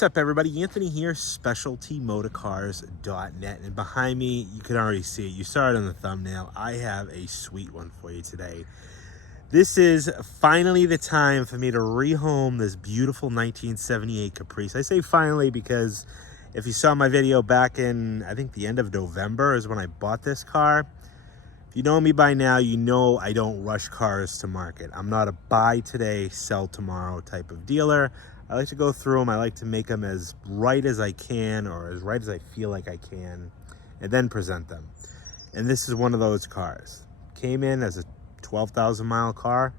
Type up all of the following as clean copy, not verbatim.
What's up, everybody? Anthony here, specialtymotorcars.net, and behind me, you can already see it. You saw it in the thumbnail. I have a sweet one for you today. This is finally the time for me to rehome this beautiful 1978 Caprice. I say finally because if you saw my video back in, I think the end of November is when I bought this car. If you know me by now, you know I don't rush cars to market. I'm not a buy today, sell tomorrow type of dealer. I like to go through them. I like to make them as right as I can, or as right as I feel like I can, and then present them. And this is one of those cars. Came in as a 12,000 mile car.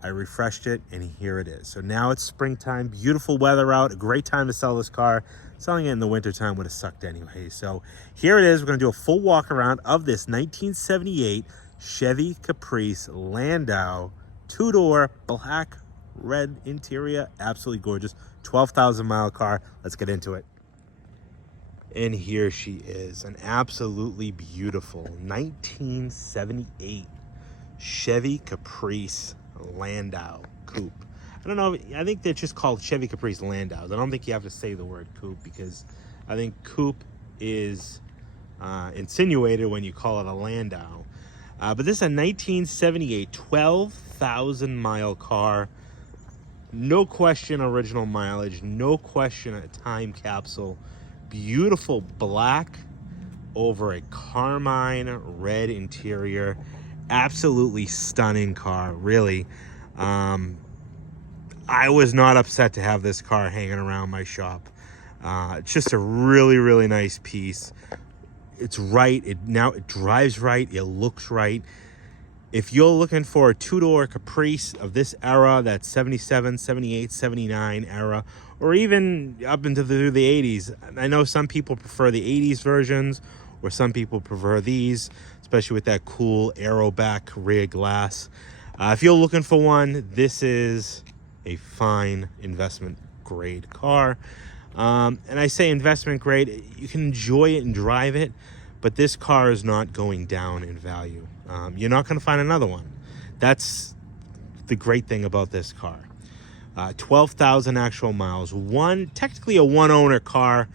I refreshed it, and here it is. So now it's springtime, beautiful weather out, a great time to sell this car. Selling it in the wintertime would have sucked anyway. So here it is. We're going to do a full walk around of this 1978 Chevy Caprice Landau, two-door, black, red interior, absolutely gorgeous, 12,000 mile car. Let's get into it. And here she is, an absolutely beautiful 1978 Chevy Caprice Landau coupe. I don't know, I think they're just called Chevy Caprice Landaus. I don't think you have to say the word coupe, because I think coupe is insinuated when you call it a Landau. But this is a 1978 12,000 mile car. No question original mileage, no question a time capsule. Beautiful black over a carmine red interior. Absolutely stunning car, really. I was not upset to have this car hanging around my shop. It's just a really, really nice piece. It's right, it drives right, it looks right. If you're looking for a two-door Caprice of this era, that 77, 78, 79 era, or even up into the 80s, I know some people prefer the 80s versions, or some people prefer these, especially with that cool aero back rear glass. If you're looking for one, this is a fine investment grade car. And I say investment grade, you can enjoy it and drive it, but this car is not going down in value. You're not going to find another one. That's the great thing about this car. 12,000 actual miles. Technically a one-owner car.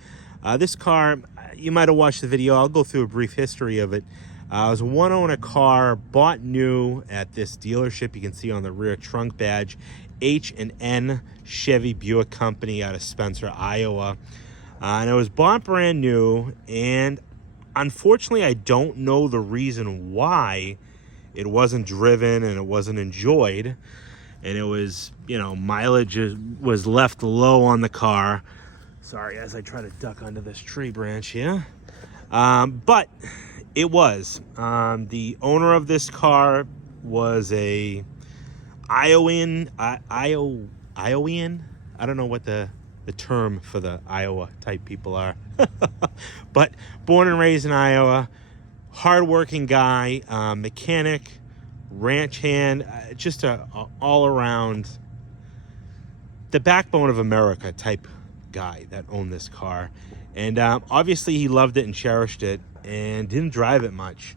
This car, you might have watched the video. I'll go through a brief history of it. It was a one-owner car, bought new at this dealership. You can see on the rear trunk badge, H&N Chevy Buick Company out of Spencer, Iowa. And it was bought brand new, and unfortunately, I don't know the reason why it wasn't driven and it wasn't enjoyed. And it was, mileage was left low on the car. Sorry, as I try to duck under this tree branch here. But it was. The owner of this car was a Iowan. I don't know what the term for the Iowa type people are. But born and raised in Iowa, hardworking guy, mechanic, ranch hand, just a all around, the backbone of America type guy that owned this car. And obviously he loved it and cherished it and didn't drive it much.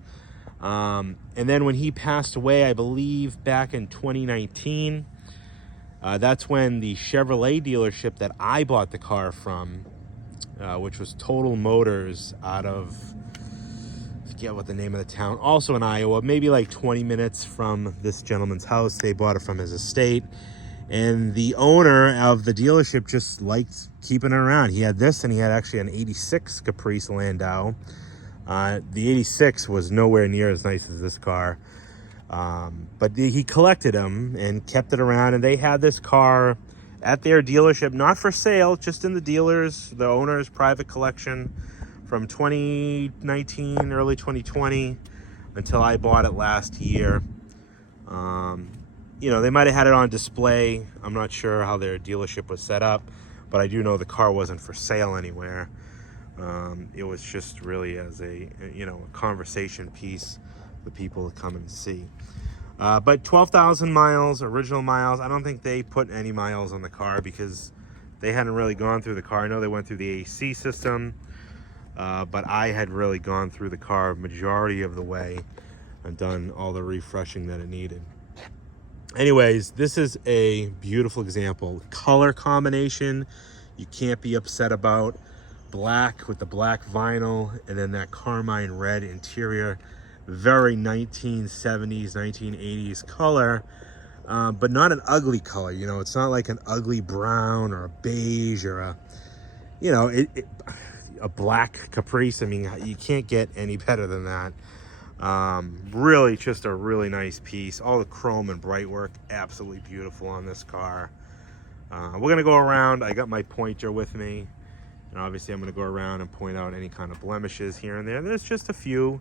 And then when he passed away, I believe back in 2019, that's when the Chevrolet dealership that I bought the car from, which was Total Motors out of, I forget what the name of the town, also in Iowa, maybe like 20 minutes from this gentleman's house. They bought it from his estate. And the owner of the dealership just liked keeping it around. He had this, and he had actually an 86 Caprice Landau. The 86 was nowhere near as nice as this car. But he collected them and kept it around, and they had this car at their dealership, not for sale, just in the owner's private collection from 2019, early 2020, until I bought it last year. They might have had it on display. I'm not sure how their dealership was set up, but I do know the car wasn't for sale anywhere. It was just really as a conversation piece for people to come and see. But 12,000 miles, original miles. I don't think they put any miles on the car because they hadn't really gone through the car. I know they went through the AC system, but I had really gone through the car majority of the way and done all the refreshing that it needed. Anyways, this is a beautiful example. Color combination, you can't be upset about. Black with the black vinyl and then that carmine red interior. Very 1970s, 1980s color, but not an ugly color. You know, it's not like an ugly brown or a beige or a, you know, a black Caprice. I mean, you can't get any better than that. Really just a really nice piece. All the chrome and bright work, absolutely beautiful on this car. We're gonna go around. I got my pointer with me, and obviously I'm gonna go around and point out any kind of blemishes here and there. There's just a few,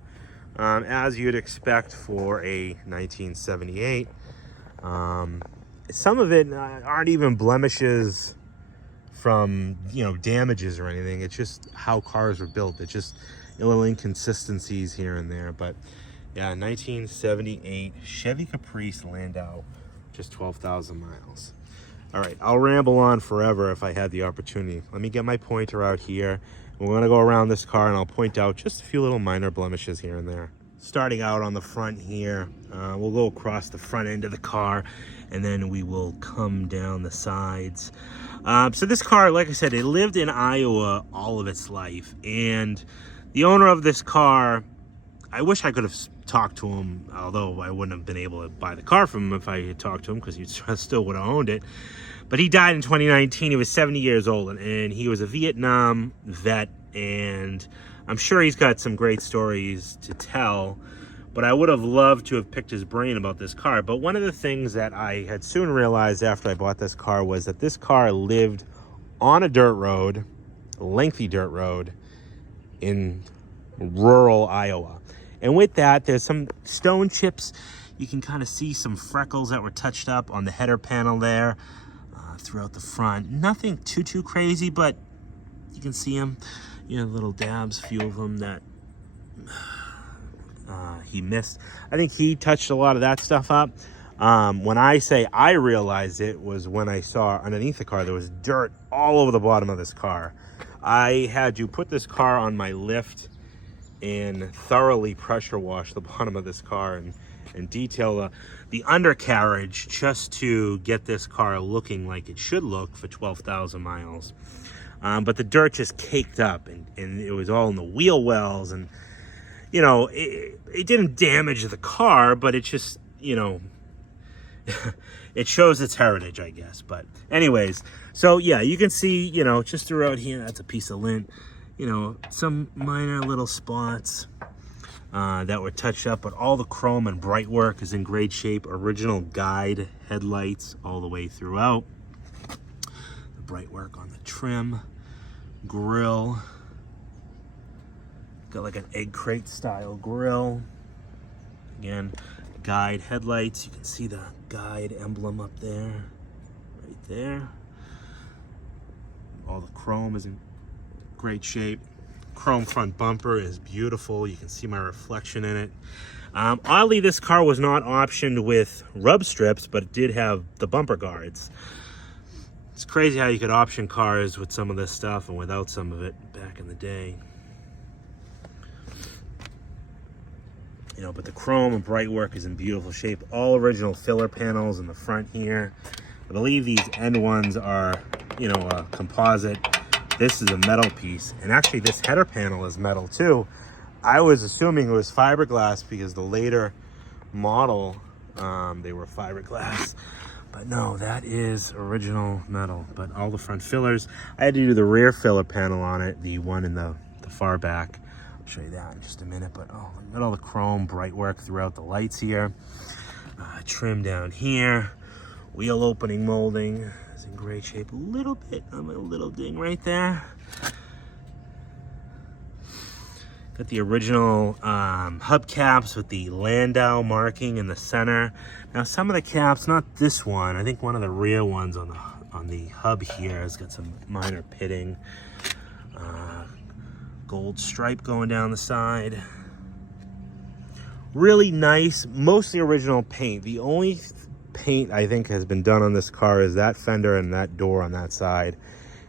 as you'd expect for a 1978. Some of it aren't even blemishes from, you know, damages or anything. It's just how cars were built. It's just little inconsistencies here and there. But yeah, 1978 Chevy Caprice Landau, just 12,000 miles. All right, I'll ramble on forever if I had the opportunity. Let me get my pointer out here. We're gonna go around this car and I'll point out just a few little minor blemishes here and there. Starting out on the front here, we'll go across the front end of the car and then we will come down the sides. So this car, like I said, it lived in Iowa all of its life, and the owner of this car, I wish I could have talked to him, although I wouldn't have been able to buy the car from him if I had talked to him, because he still would have owned it. But he died in 2019. He was 70 years old, and he was a Vietnam vet, and I'm sure he's got some great stories to tell, but I would have loved to have picked his brain about this car. But one of the things that I had soon realized after I bought this car was that this car lived on a dirt road, a lengthy dirt road, in rural Iowa. And with that, there's some stone chips. You can kind of see some freckles that were touched up on the header panel there, throughout the front. Nothing too crazy, but you can see them, you know, little dabs, a few of them that he missed. I think he touched a lot of that stuff up. When I say I realized it was when I saw underneath the car there was dirt all over the bottom of this car. I had to put this car on my lift and thoroughly pressure wash the bottom of this car and detail the undercarriage just to get this car looking like it should look for 12,000 miles. But the dirt just caked up, and it was all in the wheel wells, and you know, it didn't damage the car, but it just, you know, it shows its heritage, I guess. But anyways, so yeah, you can see, you know, just throughout here, that's a piece of lint, you know, some minor little spots that were touched up, but all the chrome and bright work is in great shape. Original guide headlights all the way throughout. The bright work on the trim, grill. Got like an egg crate style grill. Again, guide headlights. You can see the guide emblem up there, right there. All the chrome is in great shape. Chrome front bumper is beautiful. You can see my reflection in it. Oddly, this car was not optioned with rub strips, but it did have the bumper guards. It's crazy how you could option cars with some of this stuff and without some of it back in the day. You know, but the chrome and bright work is in beautiful shape. All original filler panels in the front here. I believe these end ones are, you know, a composite. This is a metal piece, and actually this header panel is metal too. I was assuming it was fiberglass because the later model, they were fiberglass, but no, that is original metal. But all the front fillers, I had to do the rear filler panel on it, the one in the far back. I'll show you that in just a minute. But oh, got all the chrome bright work throughout the lights here. Trim down here, wheel opening molding is in great shape. A little bit of a little ding right there. Got the original hubcaps with the Landau marking in the center. Now some of the caps, not this one, I think one of the rear ones on the hub here has got some minor pitting. Gold stripe going down the side. Really nice, mostly original paint. The only paint I think has been done on this car is that fender and that door on that side,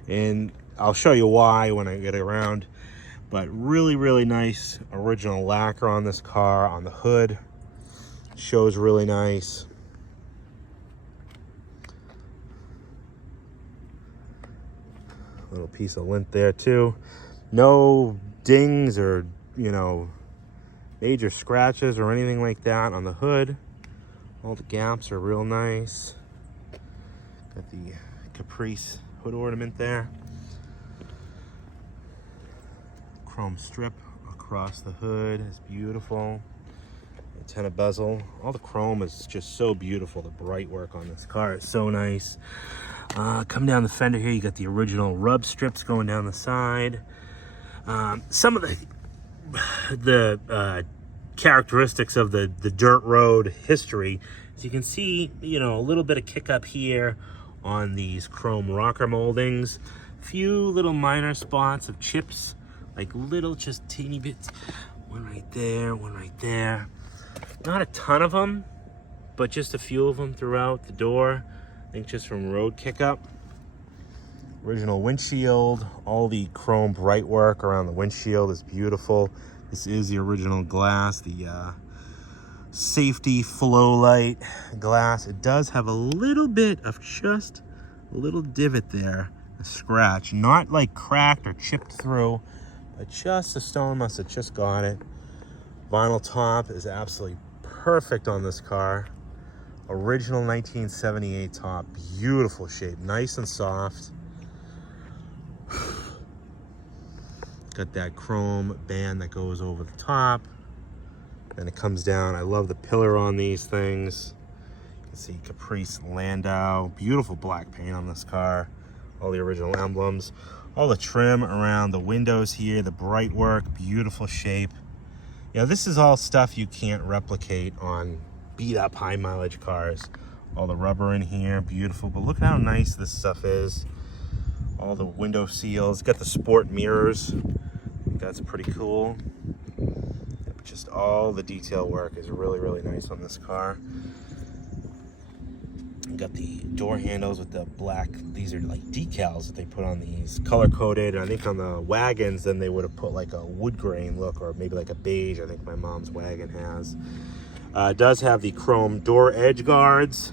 and I'll show you why when I get around. But really nice original lacquer on this car. On the hood, shows really nice. Little piece of lint there too. No dings or, you know, major scratches or anything like that on the hood. All the gaps are real nice. Got the Caprice hood ornament there. Chrome strip across the hood is beautiful. Antenna bezel. All the chrome is just so beautiful. The bright work on this car is so nice. Come down the fender here, you got the original rub strips going down the side. Some of the characteristics of the dirt road history. As you can see, you know, a little bit of kick up here on these chrome rocker moldings. Few little minor spots of chips, like little just teeny bits. One right there, one right there. Not a ton of them, but just a few of them throughout the door. I think just from road kick up. Original windshield, all the chrome bright work around the windshield is beautiful. This is the original glass, the safety flow light glass. It does have a little bit of just a little divot there, a scratch, not like cracked or chipped through, but just the stone must have just got it. Vinyl top is absolutely perfect on this car. Original 1978 top, beautiful shape, nice and soft. Got that chrome band that goes over the top. Then it comes down. I love the pillar on these things. You can see Caprice Landau. Beautiful black paint on this car. All the original emblems. All the trim around the windows here. The bright work. Beautiful shape. You know, this is all stuff you can't replicate on beat up high mileage cars. All the rubber in here. Beautiful. But look at how nice this stuff is. All the window seals. Got the sport mirrors. I think that's pretty cool. Just all the detail work is really, really nice on this car. Got the door handles with the black. These are like decals that they put on these, color coded. I think on the wagons, then they would have put like a wood grain look, or maybe like a beige. I think my mom's wagon has. It does have the chrome door edge guards.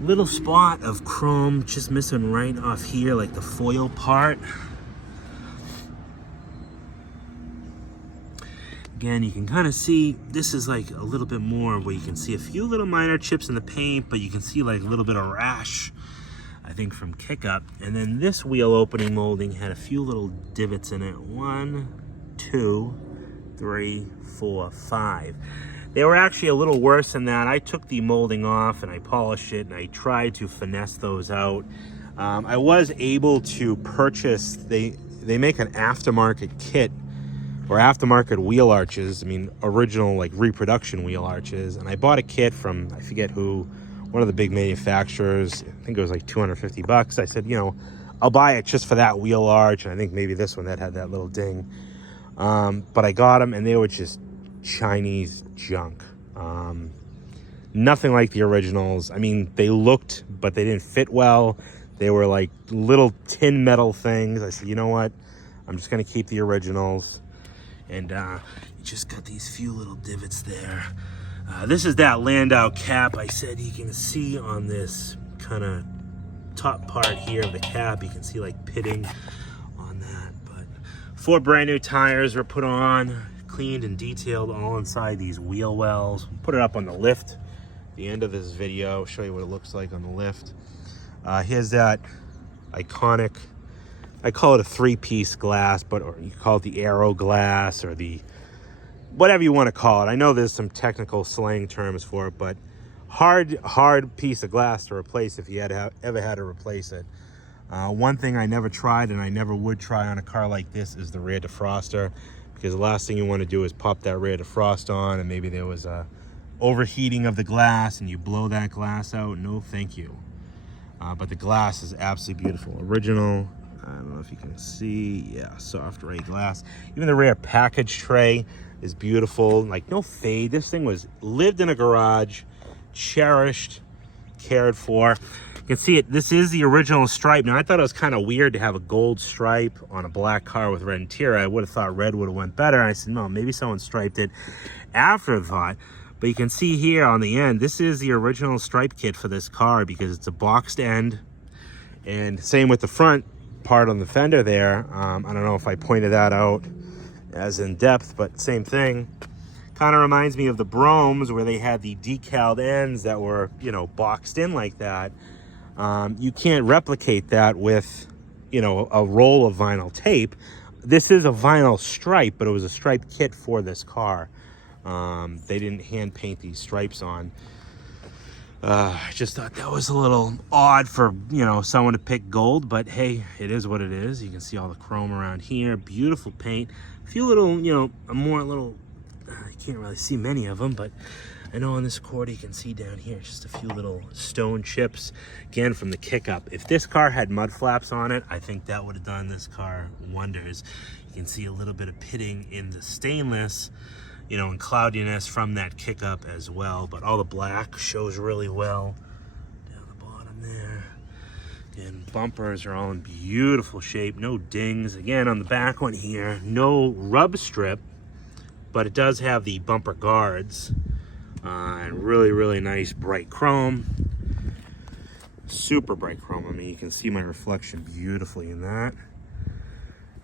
Little spot of chrome just missing right off here, like the foil part. Again, you can kind of see this is like a little bit more where you can see a few little minor chips in the paint, but you can see like a little bit of rash, I think, from kick up. And then this wheel opening molding had a few little divots in it. 1, 2, 3, 4, 5. They were actually a little worse than that. I took the molding off and I polished it and I tried to finesse those out. I was able to purchase, they make an aftermarket kit or aftermarket wheel arches. I mean, original like reproduction wheel arches. And I bought a kit from, I forget who, one of the big manufacturers. I think it was like $250. I said, you know, I'll buy it just for that wheel arch. And I think maybe this one that had that little ding. But I got them and they were just Chinese junk. Nothing like the originals. I mean, they looked, but they didn't fit well. They were like little tin metal things. I said, you know what? I'm just gonna keep the originals. And you just got these few little divots there. This is that Landau cap I said you can see on this kind of top part here of the cap. You can see like pitting on that. But 4 brand new tires were put on, cleaned and detailed all inside these wheel wells. Put it up on the lift at the end of this video. Show you what it looks like on the lift. Here's that iconic, I call it a 3-piece glass, but or you call it the aero glass or the whatever you want to call it. I know there's some technical slang terms for it, but hard piece of glass to replace if you ever had to replace it. One thing I never tried and I never would try on a car like this is the rear defroster, because the last thing you want to do is pop that rear defrost on and maybe there was a overheating of the glass and you blow that glass out. No, thank you. But the glass is absolutely beautiful. Original. I don't know if you can see. Yeah, soft ray glass. Even the rear package tray is beautiful. Like, no fade. This thing was lived in a garage, cherished, cared for. You can see it. This is the original stripe. Now, I thought it was kind of weird to have a gold stripe on a black car with red interior. I would have thought red would have went better. I said, no, maybe someone striped it after the thought. But you can see here on the end, this is the original stripe kit for this car because it's a boxed end. And same with the front part on the fender there. I don't know if I pointed that out as in depth, but same thing. Kind of reminds me of the Bromes where they had the decaled ends that were, you know, boxed in like that. You can't replicate that with, you know, a roll of vinyl tape. This is a vinyl stripe, but it was a stripe kit for this car. They didn't hand paint these stripes on. I just thought that was a little odd for, you know, someone to pick gold, but hey, it is what it is. You can see all the chrome around here. Beautiful paint. A few little, you know, you can't really see many of them, but I know on this quarter you can see down here just a few little stone chips, again from the kick up. If this car had mud flaps on it, I think that would have done this car wonders. You can see a little bit of pitting in the stainless, you know, and cloudiness from that kick up as well, but all the black shows really well down the bottom there. And bumpers are all in beautiful shape, no dings. Again, on the back one here, no rub strip, but it does have the bumper guards. And really nice bright chrome. Super bright chrome. I mean, you can see my reflection beautifully in that.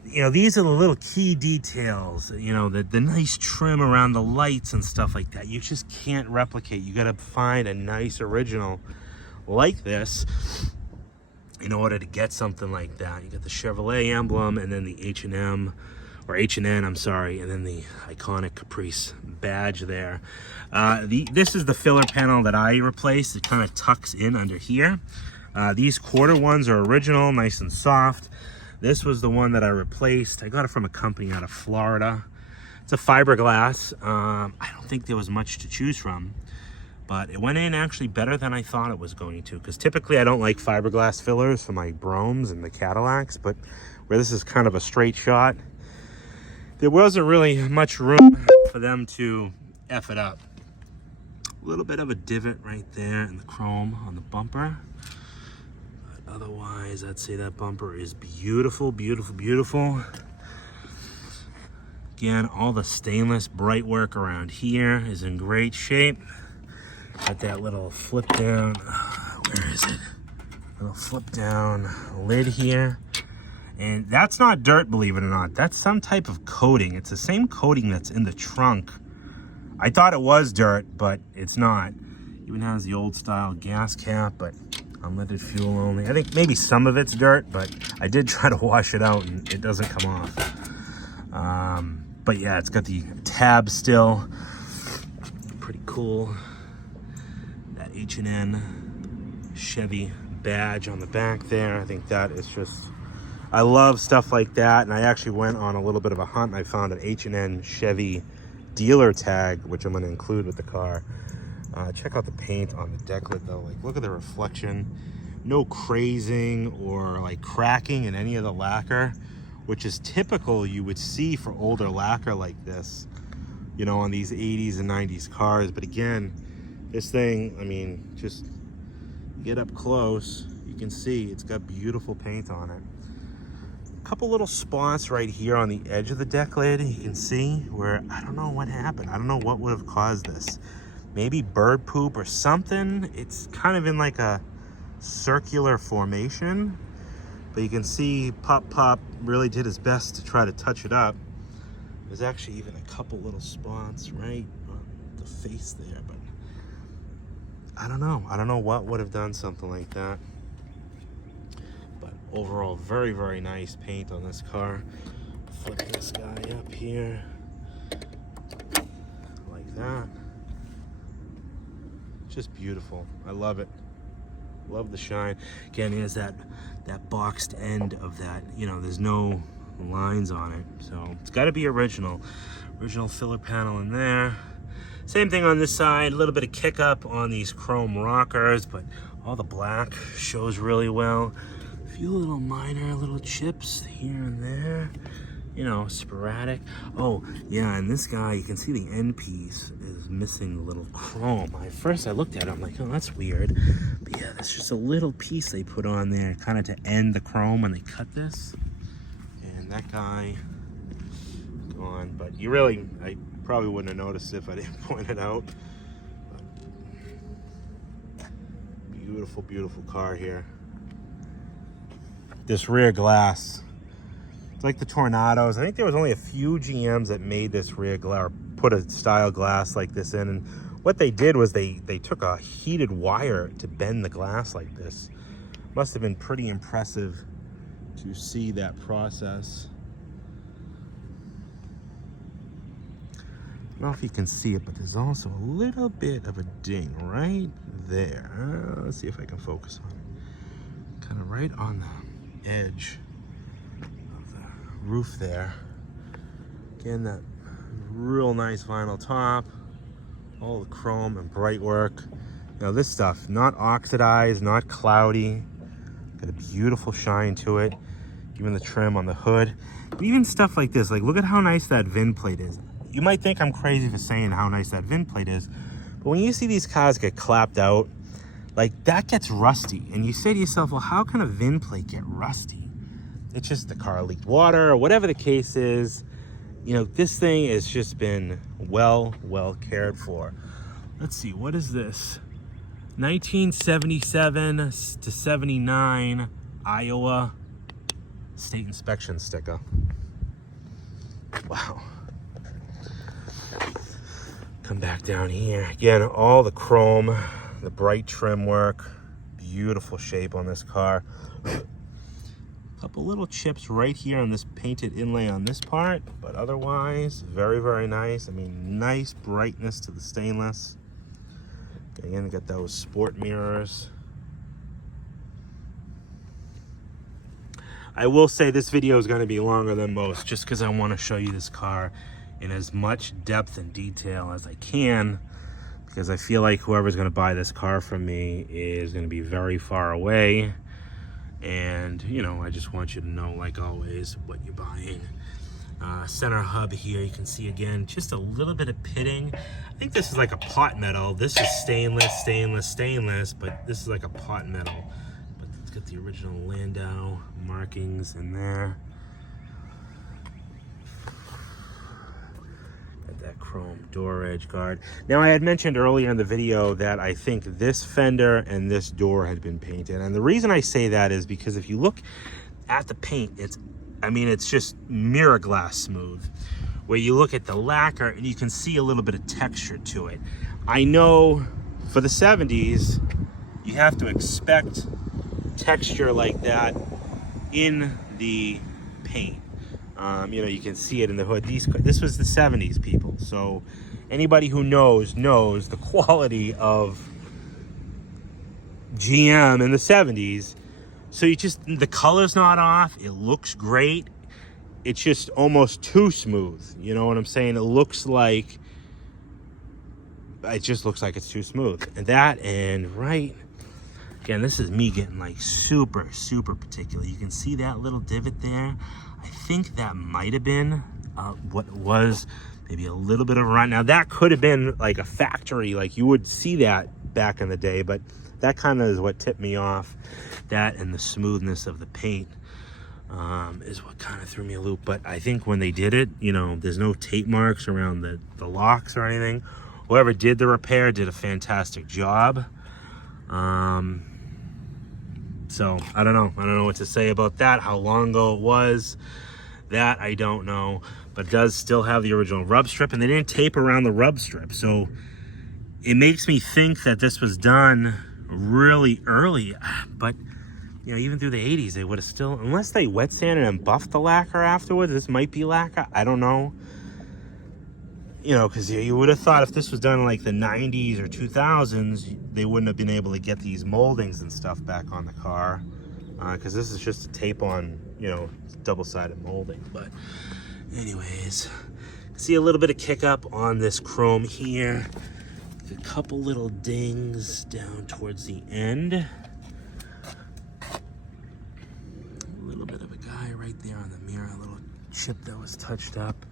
You know, these are the little key details, you know, the nice trim around the lights and stuff like that. You just can't replicate. You got to find a nice original like this in order to get something like that. You got the Chevrolet emblem and then the H&M, or H&N, I'm sorry, and then the iconic Caprice badge there. This is the filler panel that I replaced. It kind of tucks in under here. These quarter ones are original, nice and soft. This was the one that I replaced. I got it from a company out of Florida. It's a fiberglass. I don't think there was much to choose from, but it went in actually better than I thought it was going to, because typically I don't like fiberglass fillers for my Bromes and the Cadillacs, but where this is kind of a straight shot, there wasn't really much room for them to F it up. A little bit of a divot right there in the chrome on the bumper. But otherwise, I'd say that bumper is beautiful, beautiful, beautiful. Again, all the stainless bright work around here is in great shape. Got that little flip down, where is it? Little flip down lid here. And that's not dirt, believe it or not. That's some type of coating. It's the same coating that's in the trunk. I thought it was dirt, but it's not. Even has the old style gas cap, but unleaded fuel only. I think maybe some of it's dirt, but I did try to wash it out and it doesn't come off. But yeah, it's got the tab still. Pretty cool. That H&N Chevy badge on the back there. I think that is just... I love stuff like that, and I actually went on a little bit of a hunt and I found an H&N Chevy dealer tag, which I'm going to include with the car. Check out the paint on the deck lid though. Like, look at the reflection. No crazing or like cracking in any of the lacquer, which is typical you would see for older lacquer like this, you know, on these 80s and 90s cars. But again, this thing, I mean, just get up close, you can see it's got beautiful paint on it. Couple little spots right here on the edge of the deck lid, you can see where I don't know what happened. I don't know what would have caused this. Maybe bird poop or something. It's kind of in like a circular formation, but you can see Pop really did his best to try to touch it up. There's actually even a couple little spots right on the face there, but I don't know what would have done something like that. Overall, very nice paint on this car. Flip this guy up here like that. Just beautiful. I love it. Love the shine. Again, here's that boxed end of that. You know, there's no lines on it, so it's got to be original filler panel in there. Same thing on this side. A little bit of kick up on these chrome rockers, but all the black shows really well. A few little minor little chips here and there, you know, sporadic. Oh yeah, and this guy, you can see the end piece is missing the little chrome. First I looked at it, I'm like, oh, that's weird. But yeah, there's just a little piece they put on there kind of to end the chrome when they cut this. And that guy gone, but I probably wouldn't have noticed if I didn't point it out. But beautiful car here. this rear glass. It's like the Tornadoes. I think there was only a few GMs that made this rear glass, or put a style glass like this in. And what they did was they took a heated wire to bend the glass like this. Must have been pretty impressive to see that process. I don't know if you can see it, but there's also a little bit of a ding right there. Let's see if I can focus on it. Kind of right on the edge of the roof there. Again, that real nice vinyl top, all the chrome and bright work. Now this stuff, not oxidized, not cloudy, got a beautiful shine to it. Even the trim on the hood, even stuff like this, like look at how nice that VIN plate is. You might think I'm crazy for saying how nice that VIN plate is, but when you see these cars get clapped out, like that gets rusty. And you say to yourself, well, how can a VIN plate get rusty? It's just the car leaked water or whatever the case is. You know, this thing has just been well cared for. Let's see, what is this? 1977 to 79 Iowa state inspection sticker. Wow. Come back down here. Again, all the chrome, the bright trim work, beautiful shape on this car. Couple little chips right here on this painted inlay on this part, but otherwise very nice. I mean, nice brightness to the stainless. Again, got those sport mirrors. I will say this video is going to be longer than most just because I want to show you this car in as much depth and detail as I can, because I feel like whoever's going to buy this car from me is going to be very far away. And, you know, I just want you to know, like always, what you're buying. Center hub here, you can see again, just a little bit of pitting. I think this is like a pot metal. This is stainless, but this is like a pot metal. But it's got the original Landau markings in there. Got that chrome door edge guard. Now, I had mentioned earlier in the video that I think this fender and this door had been painted. And the reason I say that is because if you look at the paint, it's just mirror glass smooth. Where you look at the lacquer and you can see a little bit of texture to it. I know for the 70s, you have to expect texture like that in the paint. You know, you can see it in the hood. This was the 70s, people. So anybody who knows the quality of GM in the 70s. So the color's not off. It looks great. It's just almost too smooth. You know what I'm saying? It just looks like it's too smooth. Again, this is me getting like super particular. You can see that little divot there. I think that might have been what was maybe a little bit of a run. Now that could have been like a factory, like you would see that back in the day, but that kind of is what tipped me off. That and the smoothness of the paint is what kind of threw me a loop. But I think when they did it, you know, there's no tape marks around the locks or anything. Whoever did the repair did a fantastic job. So I don't know what to say about that. How long ago it was, that I don't know. But it does still have the original rub strip, and they didn't tape around the rub strip. So it makes me think that this was done really early. But you know, even through the 80s, they would have still, unless they wet sanded and buffed the lacquer afterwards, this might be lacquer. I don't know. You know, because you would have thought if this was done in like the 90s or 2000s, they wouldn't have been able to get these moldings and stuff back on the car. Because this is just a tape on, you know, double-sided molding. But anyways, see a little bit of kick up on this chrome here. A couple little dings down towards the end. A little bit of a guy right there on the mirror, a little chip that was touched up.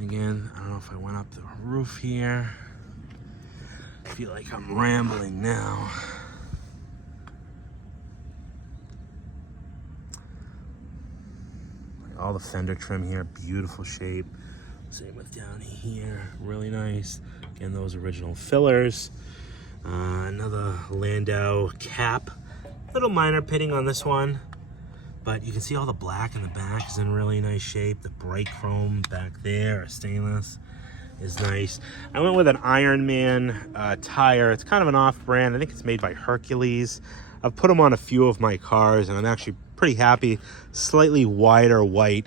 Again, I don't know if I went up the roof here. I feel like I'm rambling now. All the fender trim here, beautiful shape. Same with down here, really nice. Again, those original fillers. Another Landau cap. Little minor pitting on this one. But you can see all the black in the back is in really nice shape. The bright chrome back there, or stainless, is nice. I went with an Ironman tire. It's kind of an off-brand. I think it's made by Hercules. I've put them on a few of my cars, and I'm actually pretty happy. Slightly wider white.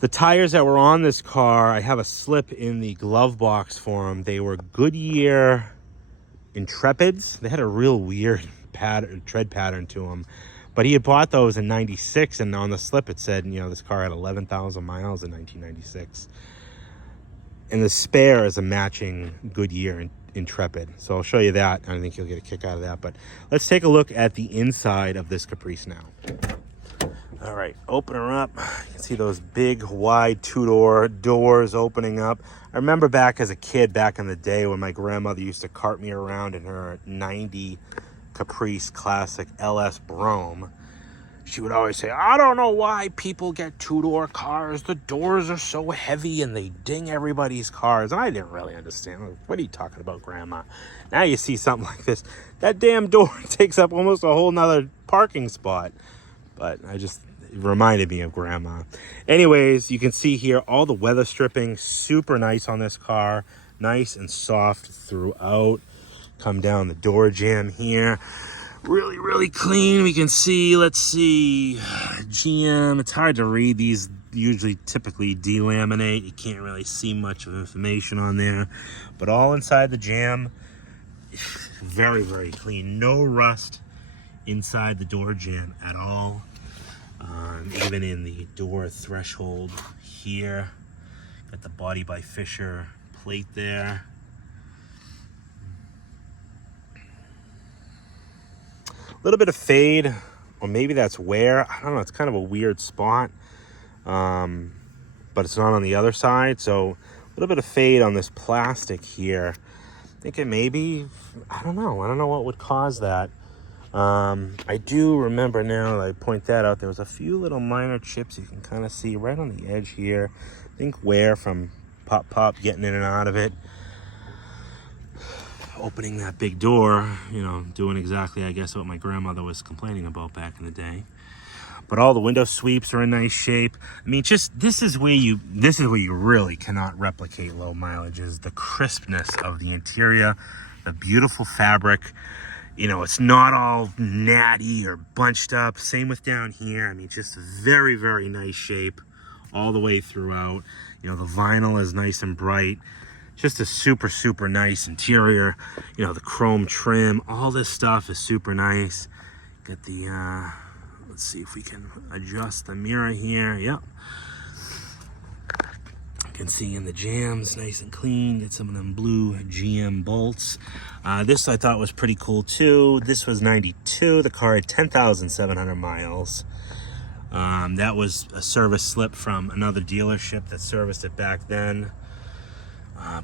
The tires that were on this car, I have a slip in the glove box for them. They were Goodyear Intrepids. They had a real weird tread pattern to them. But he had bought those in 96, and on the slip it said, you know, this car had 11,000 miles in 1996. And the spare is a matching Goodyear Intrepid. So I'll show you that. I think you'll get a kick out of that. But let's take a look at the inside of this Caprice now. All right, open her up. You can see those big, wide two-door doors opening up. I remember back as a kid, back in the day, when my grandmother used to cart me around in her 90 Caprice Classic LS Brougham. She would always say, I don't know why people get two-door cars. The doors are so heavy and they ding everybody's cars. And I didn't really understand. What are you talking about, Grandma? Now you see something like this. That damn door takes up almost a whole nother parking spot. But it reminded me of Grandma. Anyways, you can see here all the weather stripping. Super nice on this car. Nice and soft throughout. Come down the door jamb here. Really, really clean. We can see, let's see, GM. It's hard to read. These usually typically delaminate. You can't really see much of information on there. But all inside the jamb, very, very clean. No rust inside the door jamb at all. Even in the door threshold here. Got the Body by Fisher plate there. A little bit of fade, or maybe that's wear. I don't know. It's kind of a weird spot, but it's not on the other side. So a little bit of fade on this plastic here. Thinking maybe, I don't know what would cause that. I do remember now that I point that out, there was a few little minor chips you can kind of see right on the edge here. I think wear from pop getting in and out of it. Opening that big door, you know, doing exactly, I guess, what my grandmother was complaining about back in the day. But all the window sweeps are in nice shape. I mean, just this is where you really cannot replicate low mileage, is the crispness of the interior, the beautiful fabric. You know, it's not all natty or bunched up. Same with down here. I mean, just very, very nice shape all the way throughout. You know, the vinyl is nice and bright. Just a super, super nice interior. You know, the chrome trim, all this stuff is super nice. Got the, let's see if we can adjust the mirror here. Yep. You can see in the jams, nice and clean. Get some of them blue GM bolts. This I thought was pretty cool too. This was 92. The car had 10,700 miles. That was a service slip from another dealership that serviced it back then.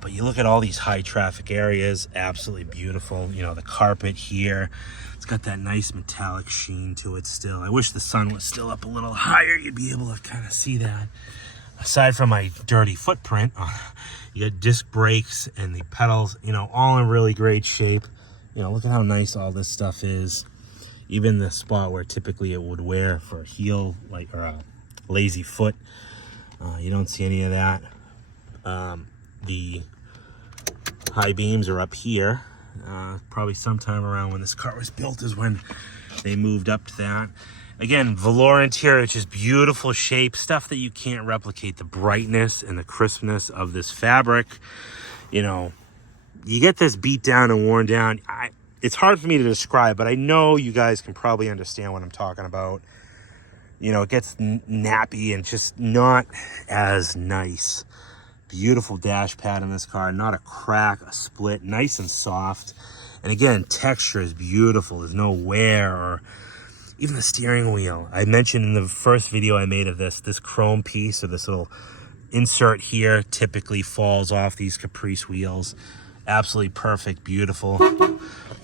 But you look at all these high traffic areas, absolutely beautiful. You know, the carpet here, it's got that nice metallic sheen to it still. I wish the sun was still up a little higher. You'd be able to kind of see that. Aside from my dirty footprint, you got disc brakes and the pedals, you know, all in really great shape. You know, look at how nice all this stuff is. Even the spot where typically it would wear for a heel, like, or a lazy foot. You don't see any of that. The high beams are up here. Probably sometime around when this car was built is when they moved up to that. Again, velour interior, which is beautiful shape, stuff that you can't replicate. The brightness and the crispness of this fabric. You know, you get this beat down and worn down. It's hard for me to describe, but I know you guys can probably understand what I'm talking about. You know, it gets nappy and just not as nice. Beautiful dash pad in this car, not a crack, a split, nice and soft. And again, texture is beautiful. There's no wear, or even the steering wheel. I mentioned in the first video I made of this chrome piece, or this little insert here, typically falls off these Caprice wheels. Absolutely perfect, beautiful.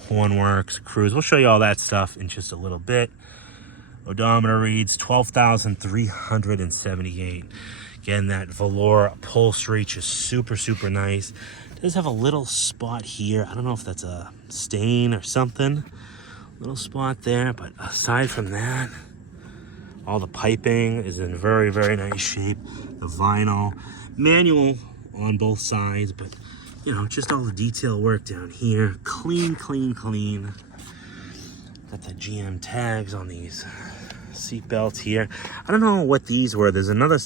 Horn works, cruise. We'll show you all that stuff in just a little bit. Odometer reads 12,378. Again, that velour upholstery, just super, super nice. It does have a little spot here. I don't know if that's a stain or something. Little spot there, but aside from that, All the piping is in very, very nice shape. The vinyl, manual on both sides, but you know, just all the detail work down here. Clean, clean, clean. Got the GM tags on these seat belts here. I don't know what these were. There's another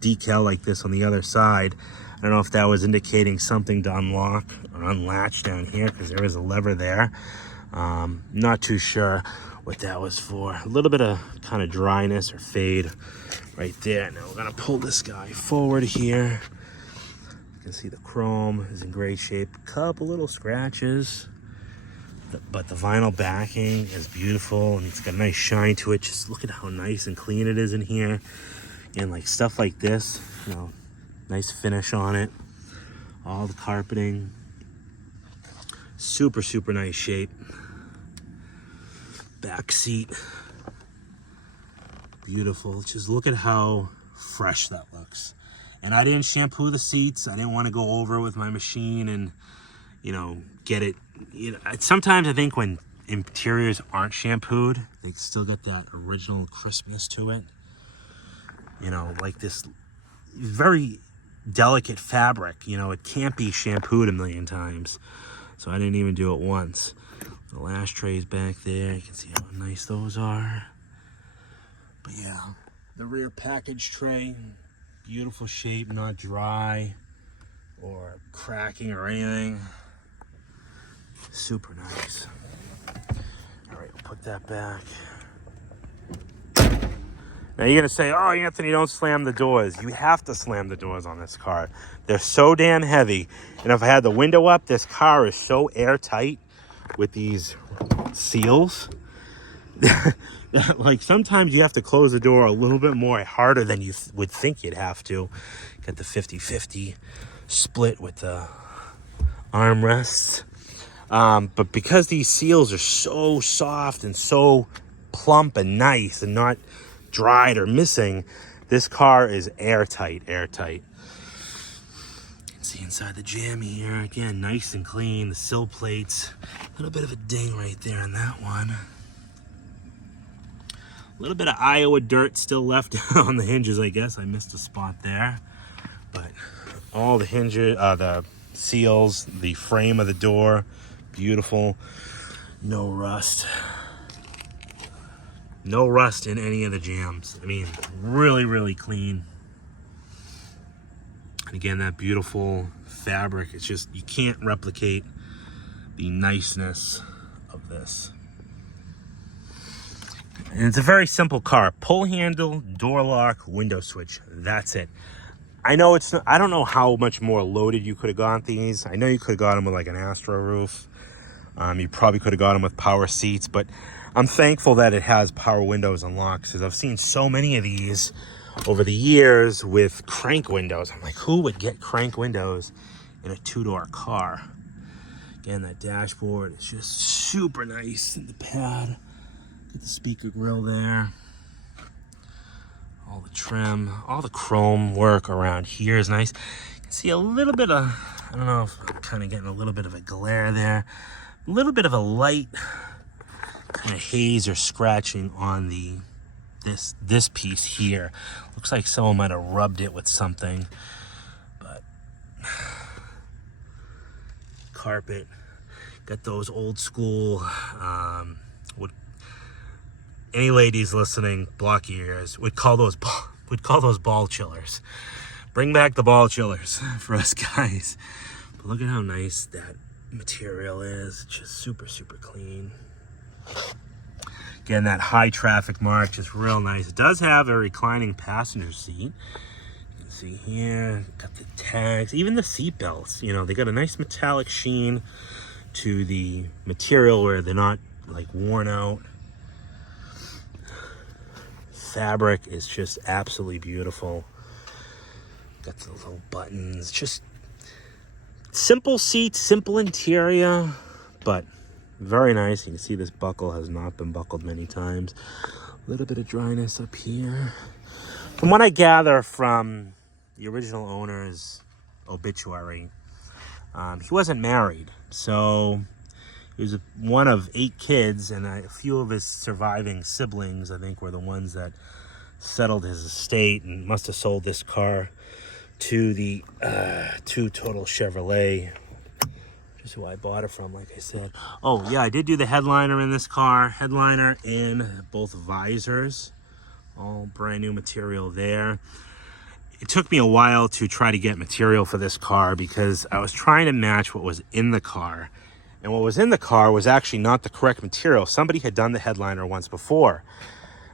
decal like this on the other side. I don't know if that was indicating something to unlock or unlatch down here, because there is a lever there. Not too sure what that was for. A little bit of kind of dryness or fade right there. Now we're gonna pull this guy forward here. You can see the chrome is in great shape. Couple little scratches, but the vinyl backing is beautiful and it's got a nice shine to it. Just look at how nice and clean it is in here. And like stuff like this, you know, nice finish on it. All the carpeting, super, super nice shape. Back seat, beautiful. Just look at how fresh that looks. And I didn't shampoo the seats. I didn't want to go over it with my machine and, you know, get it. You know, sometimes I think when interiors aren't shampooed, they still get that original crispness to it. You know, like this very delicate fabric. You know, it can't be shampooed a million times. So I didn't even do it once. The ashtrays back there, you can see how nice those are. But yeah, the rear package tray, beautiful shape, not dry or cracking or anything. Super nice. All right, we'll put that back. Now you're gonna say, oh, Anthony, don't slam the doors. You have to slam the doors on this car. They're so damn heavy. And if I had the window up, this car is so airtight with these seals. Like sometimes you have to close the door a little bit more harder than you would think you'd have to. Got the 50-50 split with the armrests. But because these seals are so soft and so plump and nice and not dried or missing, this car is airtight. See inside the jammy here, again, nice and clean. The sill plates, a little bit of a ding right there on that one. A little bit of Iowa dirt still left on the hinges, I guess. I missed a spot there. But all the hinges, the seals, the frame of the door, beautiful. No rust. No rust in any of the jams. I mean, really, really clean. And again, that beautiful fabric, it's just, you can't replicate the niceness of this. And it's a very simple car. Pull handle, door lock, window switch. That's it. I know it's not, I don't know how much more loaded you could have got these. I know you could have got them with like an Astro roof. You probably could have got them with power seats, but I'm thankful that it has power windows and locks, because I've seen so many of these over the years with crank windows. I'm like, who would get crank windows in a two-door car? Again, that dashboard is just super nice. And the pad, get the speaker grill there. All the trim, all the chrome work around here is nice. You can see a little bit of, I don't know if I'm kind of getting a little bit of a glare there. A little bit of a light kind of haze or scratching on the this piece here. Looks like someone might have rubbed it with something, but carpet, got those old school, would any ladies listening, block your ears, would call those ball chillers. Bring back the ball chillers for us guys. But look at how nice that material is. It's just super, super clean. Again, that high traffic mark, just real nice. It does have a reclining passenger seat. You can see here, got the tags, even the seat belts. You know, they got a nice metallic sheen to the material where they're not like worn out. Fabric is just absolutely beautiful. Got the little buttons, just simple seats, simple interior, but very nice. You can see this buckle has not been buckled many times. A little bit of dryness up here. From what I gather from the original owner's obituary, he wasn't married. So he was one of 8 kids, and a few of his surviving siblings, I think, were the ones that settled his estate and must have sold this car to the Two Total Chevrolet, which is who I bought it from, like I said. Oh yeah, I did do the headliner in this car. Headliner and both visors. All brand new material there. It took me a while to try to get material for this car because I was trying to match what was in the car. And what was in the car was actually not the correct material. Somebody had done the headliner once before.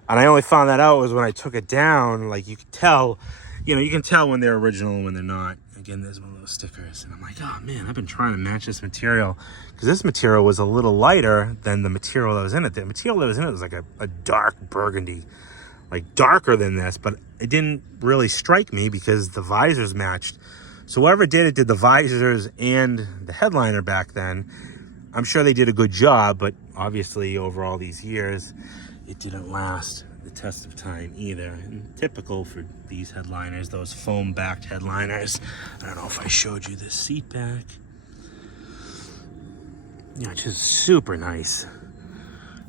And I only found that out was when I took it down. Like, you could tell, you know, you can tell when they're original and when they're not. Again, there's one of those stickers. And I'm like, oh man, I've been trying to match this material. Because this material was a little lighter than the material that was in it. The material that was in it was like a dark burgundy. Like darker than this, but it didn't really strike me because the visors matched. So whoever did it did the visors and the headliner back then. I'm sure they did a good job, but obviously over all these years, it didn't last the test of time either. And typical for these headliners, those foam-backed headliners. I don't know if I showed you this seat back. Yeah, just super nice.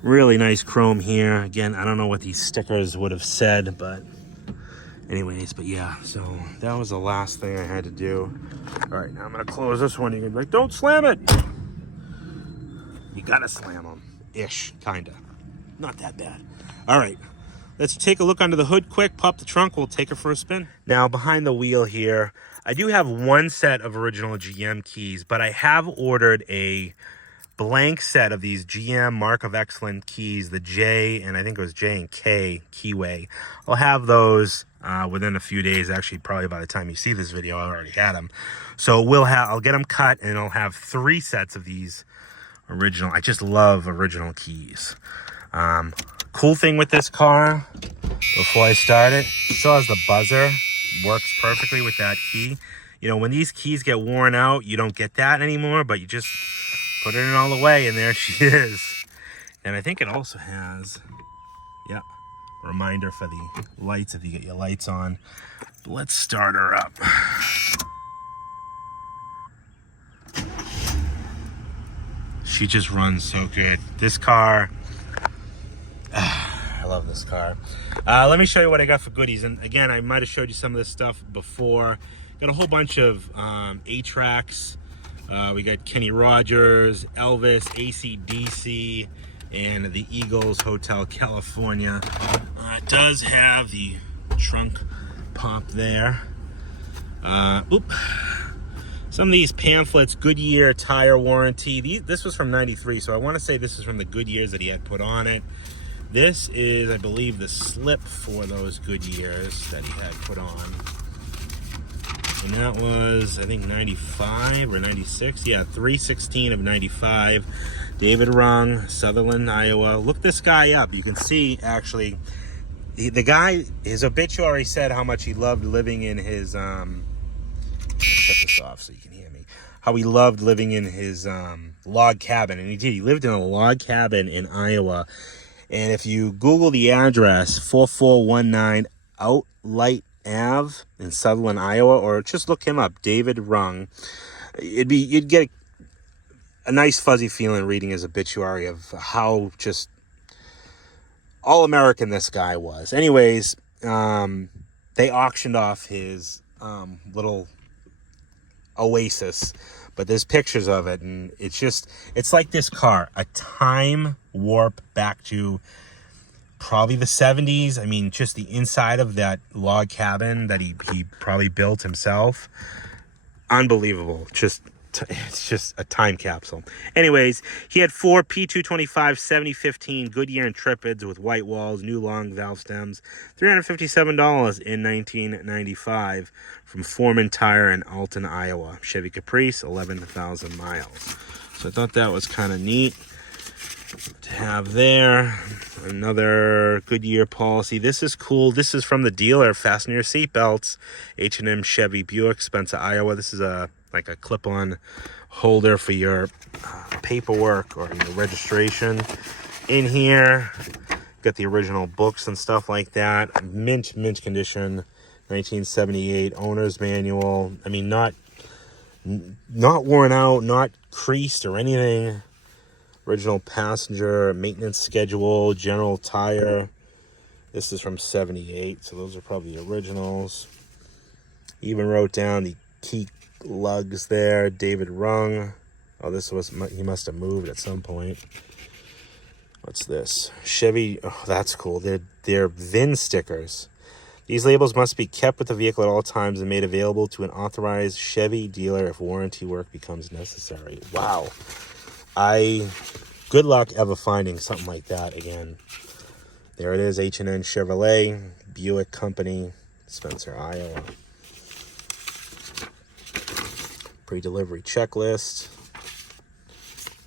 Really nice chrome here. Again, I don't know what these stickers would have said, but anyways, but yeah, so that was the last thing I had to do. All right, now I'm gonna close this one. You're gonna be like, don't slam it. You gotta slam them, ish, kinda. Not that bad. All right, let's take a look under the hood quick, pop the trunk, we'll take it for a spin. Now, behind the wheel here, I do have one set of original GM keys, but I have ordered a blank set of these GM Mark of Excellence keys, the J, and I think it was J and K keyway. I'll have those within a few days. Actually, probably by the time you see this video, I already had them. So I'll get them cut, and I'll have 3 sets of these original. I just love original keys. Cool thing with this car, before I start it still has the buzzer. Works perfectly with that key. You know, when these keys get worn out, you don't get that anymore, but you just put it in all the way, and there she is. And I think it also has, yeah, a reminder for the lights if you get your lights on. But let's start her up. She just runs so good. This car, I love this car. Let me show you what I got for goodies. And again, I might have showed you some of this stuff before. Got a whole bunch of 8-tracks. We got Kenny Rogers, Elvis, AC/DC, and the Eagles Hotel California. It does have the trunk pop there. Some of these pamphlets, Goodyear tire warranty. This was from '93, so I want to say this is from the Goodyears that he had put on it. This is, I believe, the slip for those Goodyears that he had put on. And that was, I think, 95 or 96. Yeah, 3/16 of 95. David Rung, Sutherland, Iowa. Look this guy up. You can see, actually, the guy, his obituary said how much he loved living in his, shut this off so you can hear me. How he loved living in his log cabin. And he did. He lived in a log cabin in Iowa. And if you Google the address, 4419 Outlight Ave in Sutherland, Iowa, or just look him up, David Rung, you'd get a nice fuzzy feeling reading his obituary of how just all-American this guy was. Anyways, they auctioned off his little Oasis, but there's pictures of it, and it's like this car, a time warp back to probably the 70s. I mean, just the inside of that log cabin that he probably built himself. Unbelievable. It's just a time capsule. Anyways, he had 4 P225 7015 Goodyear Intrepids with white walls, new long valve stems, $357 in 1995 from Foreman Tire in Alton, Iowa. Chevy Caprice, 11,000 miles. So I thought that was kind of neat to have there. Another Goodyear policy. This is cool. This is from the dealer. Fasten your seatbelts. H&M Chevy Buick, Spencer, Iowa. This is like a clip-on holder for your paperwork or your registration. In here, got the original books and stuff like that. Mint condition, 1978 owner's manual. I mean, not worn out, not creased or anything. Original passenger maintenance schedule, general tire This is from 78, so those are probably the originals. Even wrote down the key lugs there, David Rung. Oh, this was, he must have moved at some point. What's this? Chevy, oh, that's cool. They're VIN stickers. These labels must be kept with the vehicle at all times and made available to an authorized Chevy dealer if warranty work becomes necessary. Wow. Good luck ever finding something like that again. There it is, H&N Chevrolet, Buick Company, Spencer, Iowa. Pre-delivery checklist.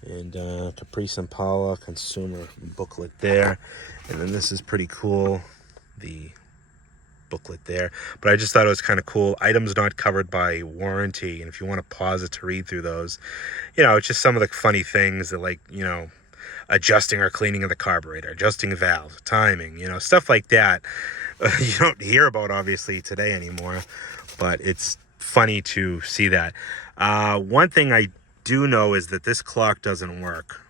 And Caprice Impala consumer booklet there. And then this is pretty cool, the booklet there. But I just thought it was kind of cool. Items not covered by warranty. And if you want to pause it to read through those, you know, it's just some of the funny things that, like, you know, adjusting or cleaning of the carburetor, adjusting valves, timing, you know, stuff like that. You don't hear about, obviously, today anymore. But it's funny to see that. One thing I do know is that this clock doesn't work.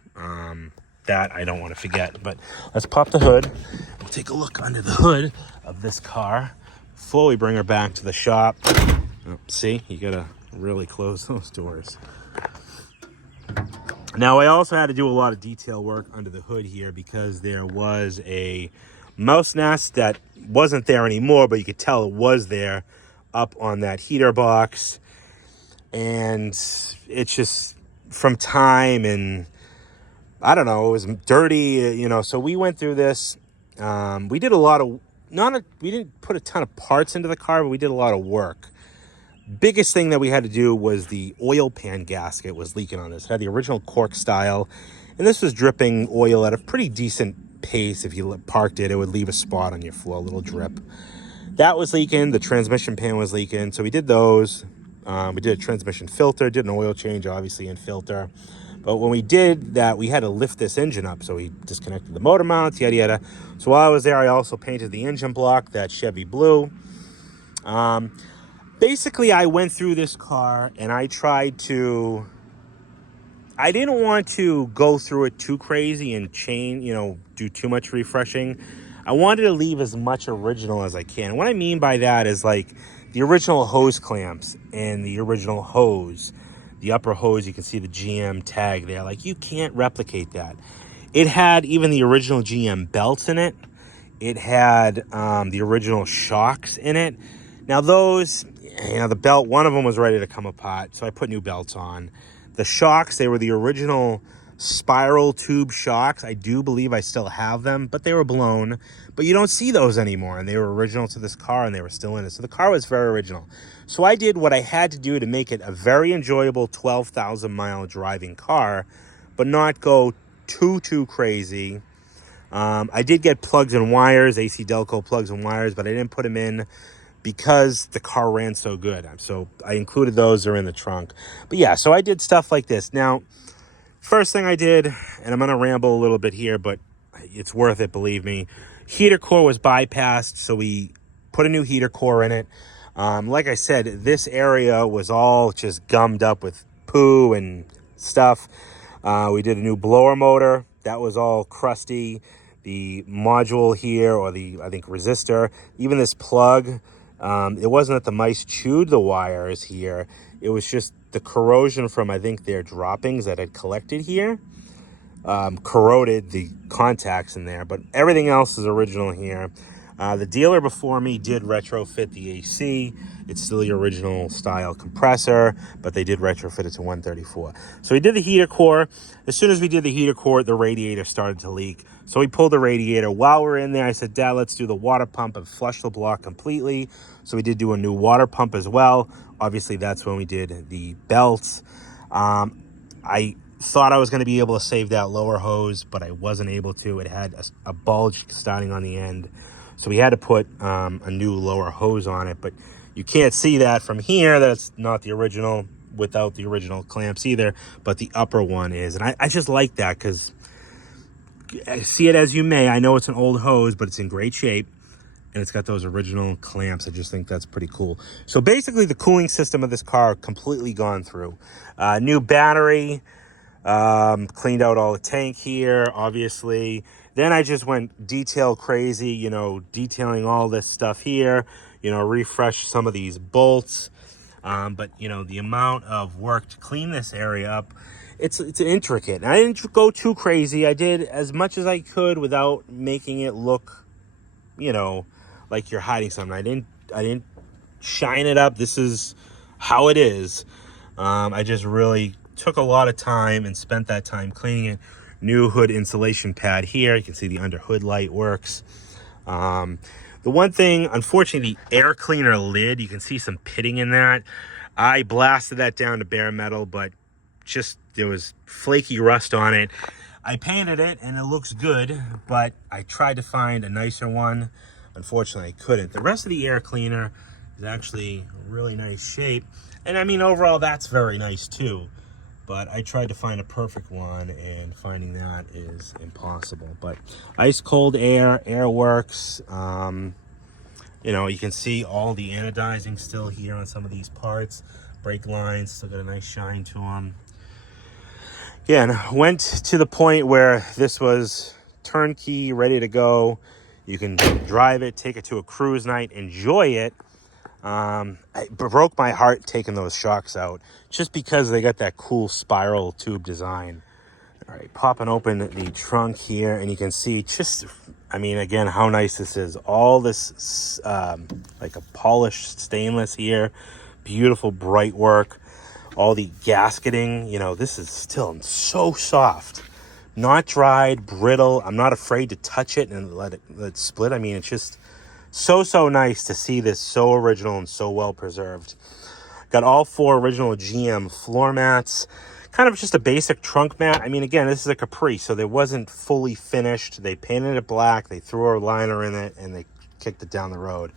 That I don't want to forget. But let's pop the hood. We'll take a look under the hood of this car before we bring her back to the shop. Oh, see, you gotta really close those doors. Now, I also had to do a lot of detail work under the hood here because there was a mouse nest that wasn't there anymore, but you could tell it was there up on that heater box. And it's just from time, and I don't know, it was dirty, you know. So we went through this. We did a lot of, we didn't put a ton of parts into the car, but we did a lot of work. Biggest thing that we had to do was the oil pan gasket was leaking on this. It had the original cork style, and this was dripping oil at a pretty decent pace. If you parked it, it would leave a spot on your floor, a little drip. That was leaking. The transmission pan was leaking, so we did those. We did a transmission filter, did an oil change, obviously, and filter. But when we did that, we had to lift this engine up. So we disconnected the motor mounts, yada, yada. So while I was there, I also painted the engine block, that Chevy blue. Basically, I went through this car and I tried to... I didn't want to go through it too crazy and do too much refreshing. I wanted to leave as much original as I can. And what I mean by that is, like, the original hose clamps and the original hose, the upper hose, you can see the GM tag there. Like, you can't replicate that. It had even the original GM belts in it. It had the original shocks in it. Now those, you know, the belt, one of them was ready to come apart, so I put new belts on. The shocks, they were the original spiral tube shocks. I do believe I still have them, but they were blown. But you don't see those anymore, and they were original to this car, and they were still in it. So the car was very original. So I did what I had to do to make it a very enjoyable 12,000-mile driving car, but not go too crazy. I did get plugs and wires, AC Delco plugs and wires, but I didn't put them in because the car ran so good. So I included those, they're in the trunk. But yeah, so I did stuff like this. Now, first thing I did, and I'm going to ramble a little bit here, but it's worth it, believe me. Heater core was bypassed, so we put a new heater core in it. Like I said, this area was all just gummed up with poo and stuff. We did a new blower motor. That was all crusty. The module here, or the, I think, resistor, even this plug, it wasn't that the mice chewed the wires here. It was just the corrosion from, I think, their droppings that had collected here. Corroded the contacts in there, but everything else is original here. The dealer before me did retrofit the AC. It's still the original style compressor, but they did retrofit it to 134. So we did the heater core. As soon as we did the heater core, the radiator started to leak. So we pulled the radiator. While we're in there, I said, Dad, let's do the water pump and flush the block completely. So we did do a new water pump as well. Obviously, that's when we did the belts. I thought I was going to be able to save that lower hose, but I wasn't able to. It had a bulge starting on the end. So we had to put a new lower hose on it, but you can't see that from here. That's not the original without the original clamps either, but the upper one is. And I just like that because, see it as you may, I know it's an old hose, but it's in great shape. And it's got those original clamps. I just think that's pretty cool. So basically the cooling system of this car completely gone through. New battery, cleaned out all the tank here, obviously. Then I just went detail crazy, you know, detailing all this stuff here, you know, refresh some of these bolts. But, you know, the amount of work to clean this area up, it's intricate. And I didn't go too crazy. I did as much as I could without making it look, you know, like you're hiding something. I didn't shine it up. This is how it is. I just really took a lot of time and spent that time cleaning it. New hood insulation pad here. You can see the under hood light works. The one thing, unfortunately, the air cleaner lid, you can see some pitting in that. I blasted that down to bare metal, but just there was flaky rust on it. I painted it and it looks good, but I tried to find a nicer one. Unfortunately, I couldn't. The rest of the air cleaner is actually really nice shape. And I mean, overall, that's very nice too. But I tried to find a perfect one, and finding that is impossible. But ice cold air works. You know, you can see all the anodizing still here on some of these parts. Brake lines still got a nice shine to them. Again, went to the point where this was turnkey, ready to go. You can drive it, take it to a cruise night, enjoy it. It broke my heart taking those shocks out just because they got that cool spiral tube design. All right, popping open the trunk here, and you can see just, I mean, again, how nice this is. All this like a polished stainless here, beautiful bright work. All the gasketing, you know, this is still so soft, not dried, brittle. I'm not afraid to touch it and let it split. I mean, it's just so nice to see this so original and so well preserved. Got all 4 original GM floor mats. Kind of just a basic trunk mat. I mean, again, this is a Caprice, so they wasn't fully finished. They painted it black, they threw a liner in it, and they kicked it down the road.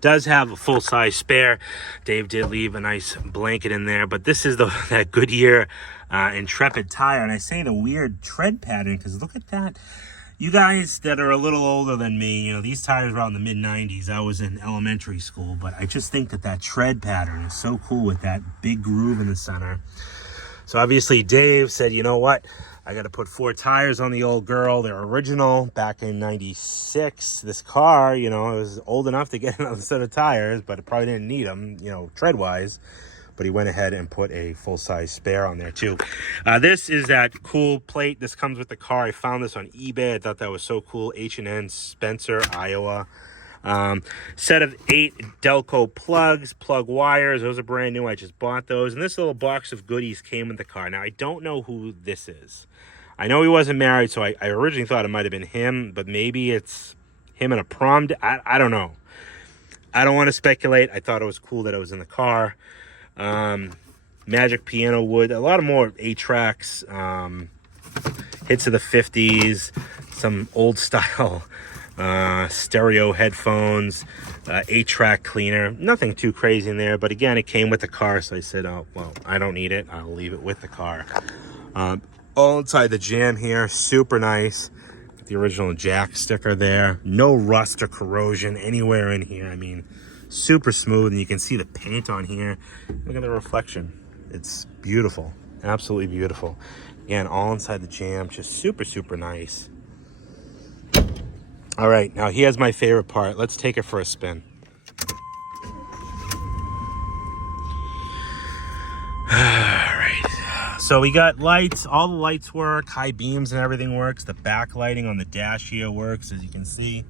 Does have a full-size spare. Dave did leave a nice blanket in there, but this is that Goodyear Intrepid tire. And I say the weird tread pattern because look at that. You guys that are a little older than me, you know, these tires were out in the mid-90s. I was in elementary school, but I just think that tread pattern is so cool with that big groove in the center. So obviously Dave said, you know what? I got to put 4 tires on the old girl. They're original back in 96. This car, you know, it was old enough to get another set of tires, but it probably didn't need them, you know, tread-wise. But he went ahead and put a full-size spare on there too. This is that cool plate. This comes with the car. I found this on eBay. I thought that was so cool. H&N Spencer, Iowa. Set of 8 Delco plugs, plug wires. Those are brand new. I just bought those. And this little box of goodies came with the car. Now, I don't know who this is. I know he wasn't married, so I originally thought it might have been him, but maybe it's him in a prom. I don't know. I don't want to speculate. I thought it was cool that it was in the car. Magic piano wood, a lot of more 8-tracks, hits of the 50s, some old style stereo headphones, 8-track cleaner. Nothing too crazy in there, but again, it came with the car, so I said, oh well, I don't need it, I'll leave it with the car. All inside the jam here, super nice. The original jack sticker there, no rust or corrosion anywhere in here. I mean, super smooth, and you can see the paint on here. Look at the reflection. It's beautiful, absolutely beautiful. Again, all inside the jam, just super nice. All right, now here's my favorite part. Let's take it for a spin. All right, so we got lights. All the lights work, high beams and everything works. The backlighting on the dash here works, as you can see.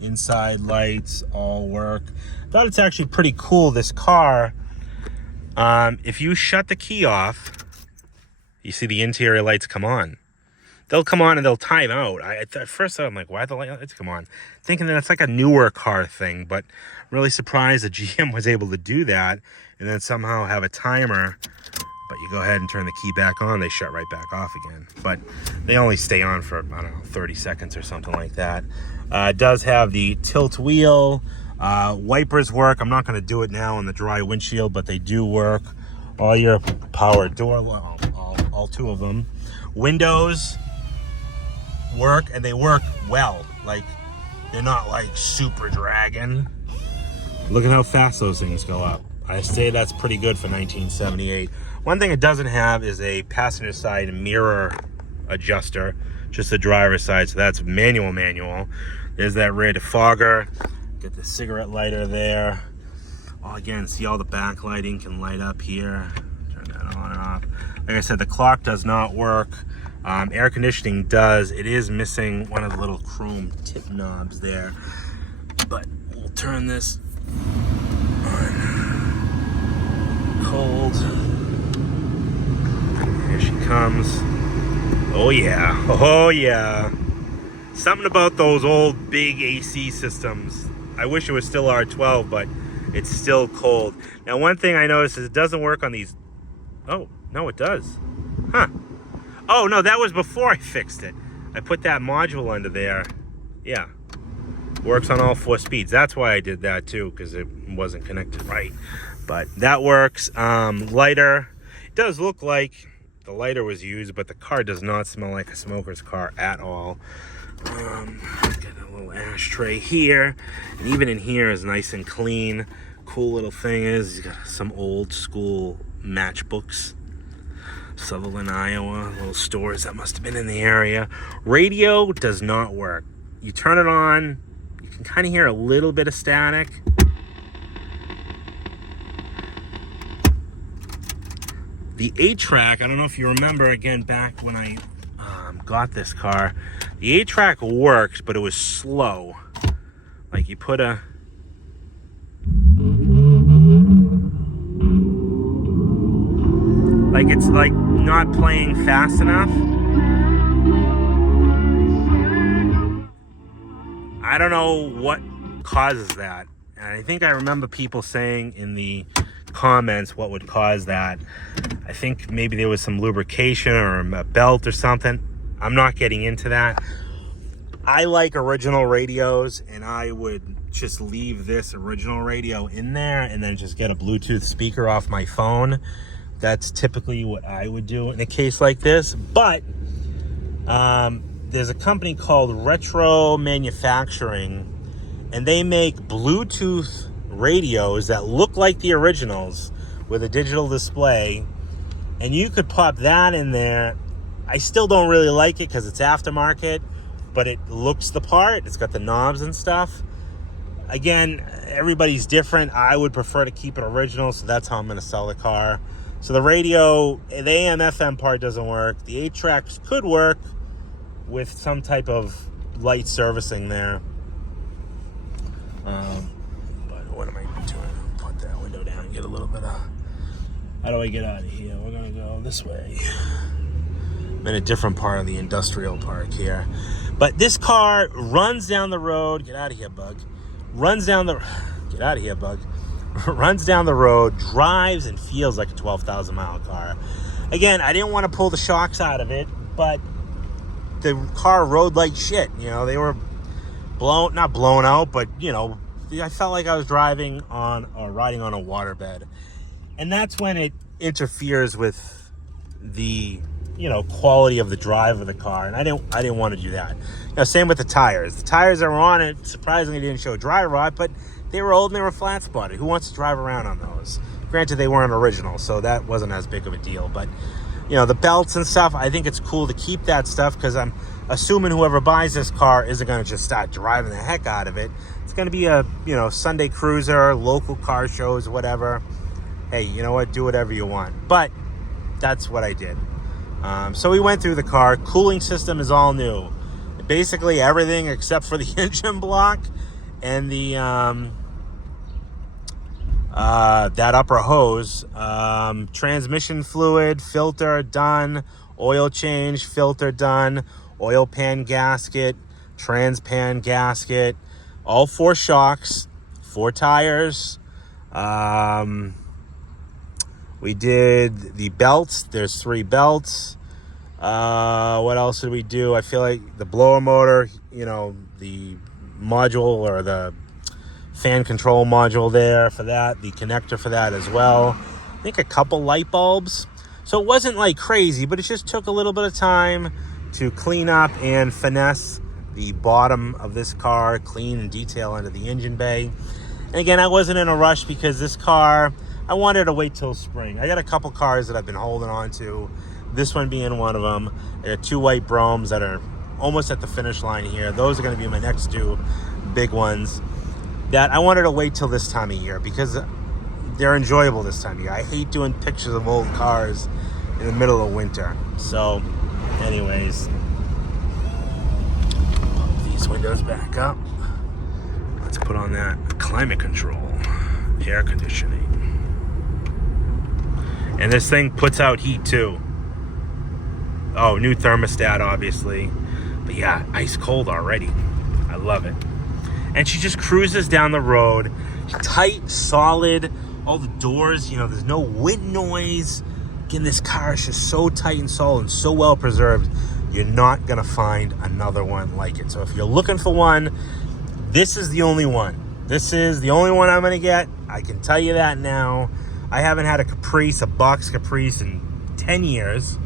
Inside lights all work. I thought it's actually pretty cool, this car. If you shut the key off, you see the interior lights come on. They'll come on and they'll time out. At first I'm like, why the lights come on? Thinking that it's like a newer car thing, but really surprised that GM was able to do that and then somehow have a timer. But you go ahead and turn the key back on, they shut right back off again. But they only stay on for, I don't know, 30 seconds or something like that. It does have the tilt wheel. Wipers work. I'm not going to do it now on the dry windshield, but they do work. All your power door, all 2 of them. Windows work, and they work well. Like, they're not like super dragging. Look at how fast those things go up. I say that's pretty good for 1978. One thing it doesn't have is a passenger side mirror adjuster. just the driver's side, so that's manual. There's that rear defogger. Get the cigarette lighter there. Oh, again, see all the backlighting can light up here. Turn that on and off. Like I said, the clock does not work. Air conditioning does. It is missing one of the little chrome tip knobs there. But we'll turn this on. Cold. Here she comes. Oh yeah. Oh yeah. Something about those old big AC systems. I wish it was still R12, but it's still cold. Now, one thing I noticed is it doesn't work on these. Oh, no, it does. Huh. Oh, no, that was before I fixed it. I put that module under there. Yeah. Works on all 4 speeds. That's why I did that, too, because it wasn't connected right. But that works. Lighter. It does look like the lighter was used, but the car does not smell like a smoker's car at all. Got a little ashtray here, and even in here is nice and clean. Cool little thing is you got some old school matchbooks. Seville, Iowa, little stores that must have been in the area. Radio does not work. You turn it on, you can kind of hear a little bit of static. The 8-track, I don't know if you remember, again, back when I got this car, the 8-track worked, but it was slow. Like you put a... Like it's like not playing fast enough. I don't know what causes that. And I think I remember people saying in the comments what would cause that. I think maybe there was some lubrication or a belt or something. I'm not getting into that. I like original radios, and I would just leave this original radio in there and then just get a Bluetooth speaker off my phone. That's typically what I would do in a case like this. But there's a company called Retro Manufacturing, and they make Bluetooth radios that look like the originals with a digital display, and you could pop that in there. I still don't really like it because it's aftermarket, but it looks the part. It's got the knobs and stuff. Again, everybody's different. I would prefer to keep it original, so that's how I'm going to sell the car. So the radio, the AM FM part doesn't work. The 8 tracks could work with some type of light servicing there. But what am I doing? Put that window down and get a little bit of... How do I get out of here? We're going to go this way. I'm in a different part of the industrial park here. But this car runs down the road. Get out of here, bug. Get out of here, bug. Runs down the road, drives, and feels like a 12,000 mile car. Again, I didn't want to pull the shocks out of it, but the car rode like shit. You know, they were not blown out, but, you know, I felt like I was riding on a waterbed. And that's when it interferes with the, you know, quality of the drive of the car. And I didn't want to do that. You know, same with the tires. The tires that were on it, surprisingly, didn't show dry rot, but they were old and they were flat spotted. Who wants to drive around on those? Granted, they weren't original, so that wasn't as big of a deal. But, you know, the belts and stuff, I think it's cool to keep that stuff because I'm assuming whoever buys this car isn't going to just start driving the heck out of it. It's going to be a, you know, Sunday cruiser, local car shows, whatever. Hey, you know what? Do whatever you want. But that's what I did. So we went through the car. Cooling system is all new. Basically everything except for the engine block and the that upper hose. Transmission fluid, filter done. Oil change, filter done. Oil pan gasket, trans pan gasket. All 4 shocks, 4 tires. We did the belts. There's 3 belts. What else did we do? I feel like the blower motor, you know, the module or the fan control module there for that. The connector for that as well. I think a couple light bulbs. So it wasn't like crazy, but it just took a little bit of time to clean up and finesse the bottom of this car, clean and detail under the engine bay. And again, I wasn't in a rush because this car, I wanted to wait till spring. I got a couple cars that I've been holding on to. This one being one of them. I got 2 white Brohms that are almost at the finish line here. Those are going to be my next two big ones that I wanted to wait till this time of year because they're enjoyable this time of year. I hate doing pictures of old cars in the middle of winter. So anyways, pump these windows back up. Let's put on that climate control, air conditioning. And this thing puts out heat too. Oh, new thermostat, obviously. But yeah, ice cold already. I love it. And she just cruises down the road. Tight, solid. All the doors, you know, there's no wind noise. Again, this car is just so tight and solid and so well preserved. You're not going to find another one like it. So if you're looking for one, this is the only one. This is the only one I'm going to get. I can tell you that now. I haven't had a Caprice, a box Caprice in 10 years.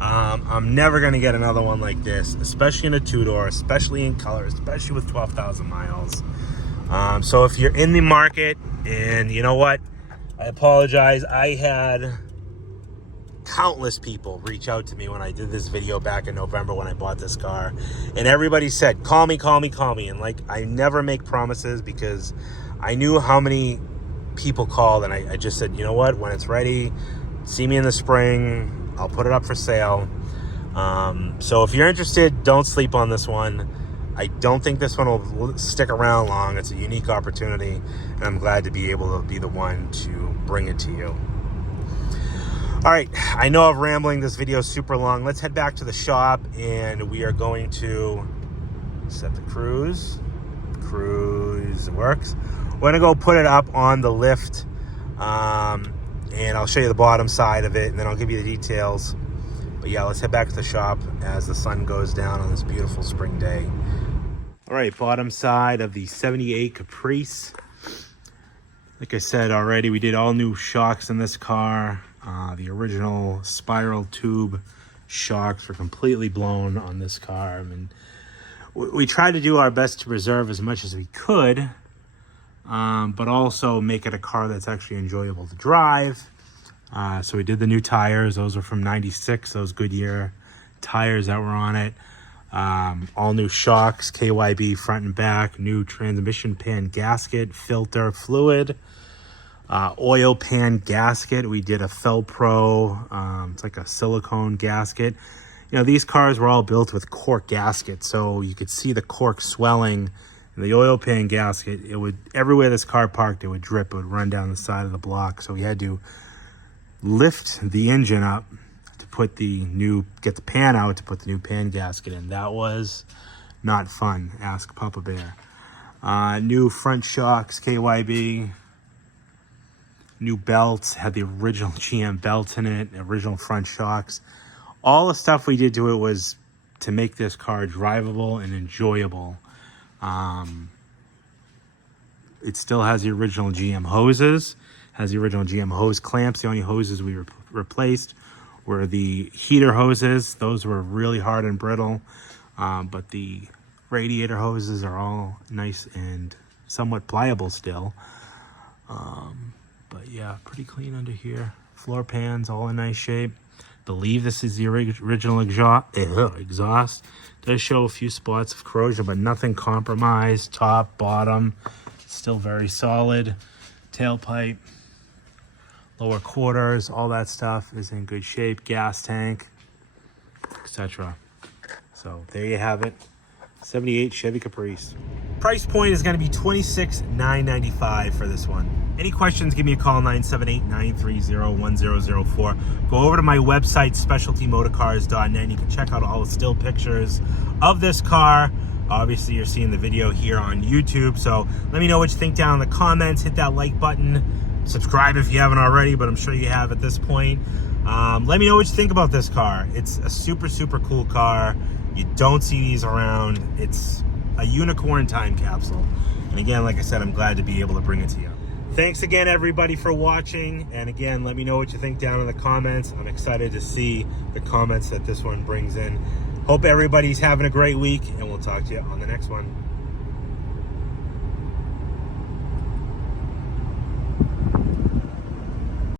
I'm never going to get another one like this, especially in a two-door, especially in color, especially with 12,000 miles. So if you're in the market, and you know what? I apologize. I had countless people reach out to me when I did this video back in November when I bought this car. And everybody said, call me, call me, call me. And like, I never make promises because I knew how many people called, and I just said, you know what, when it's ready, see me in the spring, I'll put it up for sale. So if you're interested, don't sleep on this one. I don't think this one will stick around long. It's a unique opportunity, and I'm glad to be able to be the one to bring it to you. All right, I know I'm rambling. This video is super long. Let's head back to the shop, and we are going to set the cruise. Cruise works. We're gonna go put it up on the lift, and I'll show you the bottom side of it, and then I'll give you the details. But yeah, let's head back to the shop as the sun goes down on this beautiful spring day. All right, bottom side of the 78 Caprice. Like I said already, we did all new shocks in this car. The original spiral tube shocks were completely blown on this car. I mean, we tried to do our best to preserve as much as we could, but also make it a car that's actually enjoyable to drive. So we did the new tires. Those were from 96, those Goodyear tires that were on it. All new shocks, KYB front and back, new transmission pan gasket, filter, fluid, oil pan gasket. We did a Felpro, it's like a silicone gasket. You know, these cars were all built with cork gaskets, so you could see the cork swelling. And the oil pan gasket, it would, everywhere this car parked, it would drip, it would run down the side of the block. So we had to lift the engine up to put the new, get the pan out to put the new pan gasket in. That was not fun, ask Papa Bear. New front shocks, KYB. New belts, had the original GM belts in it, original front shocks. All the stuff we did to it was to make this car drivable and enjoyable. It still has the original GM hoses, has the original GM hose clamps. The only hoses we replaced were the heater hoses. Those were really hard and brittle, but the radiator hoses are all nice and somewhat pliable still. But yeah, pretty clean under here. Floor pans all in nice shape. Believe this is the original exhaust. Does show a few spots of corrosion, but nothing compromised. Top, bottom, still very solid. Tailpipe, lower quarters, all that stuff is in good shape. Gas tank, etc. So there you have it. 78 Chevy Caprice. Price point is going to be $26,995 for this one. Any questions, give me a call, 978-930-1004. Go over to my website, specialtymotorcars.net. You can check out all the still pictures of this car. Obviously, you're seeing the video here on YouTube, so let me know what you think down in the comments. Hit that like button. Subscribe if you haven't already, but I'm sure you have at this point. Let me know what you think about this car. It's a super, super cool car. You don't see these around. It's a unicorn time capsule. And again, like I said, I'm glad to be able to bring it to you. Thanks again, everybody, for watching. And again, let me know what you think down in the comments. I'm excited to see the comments that this one brings in. Hope everybody's having a great week, and we'll talk to you on the next one.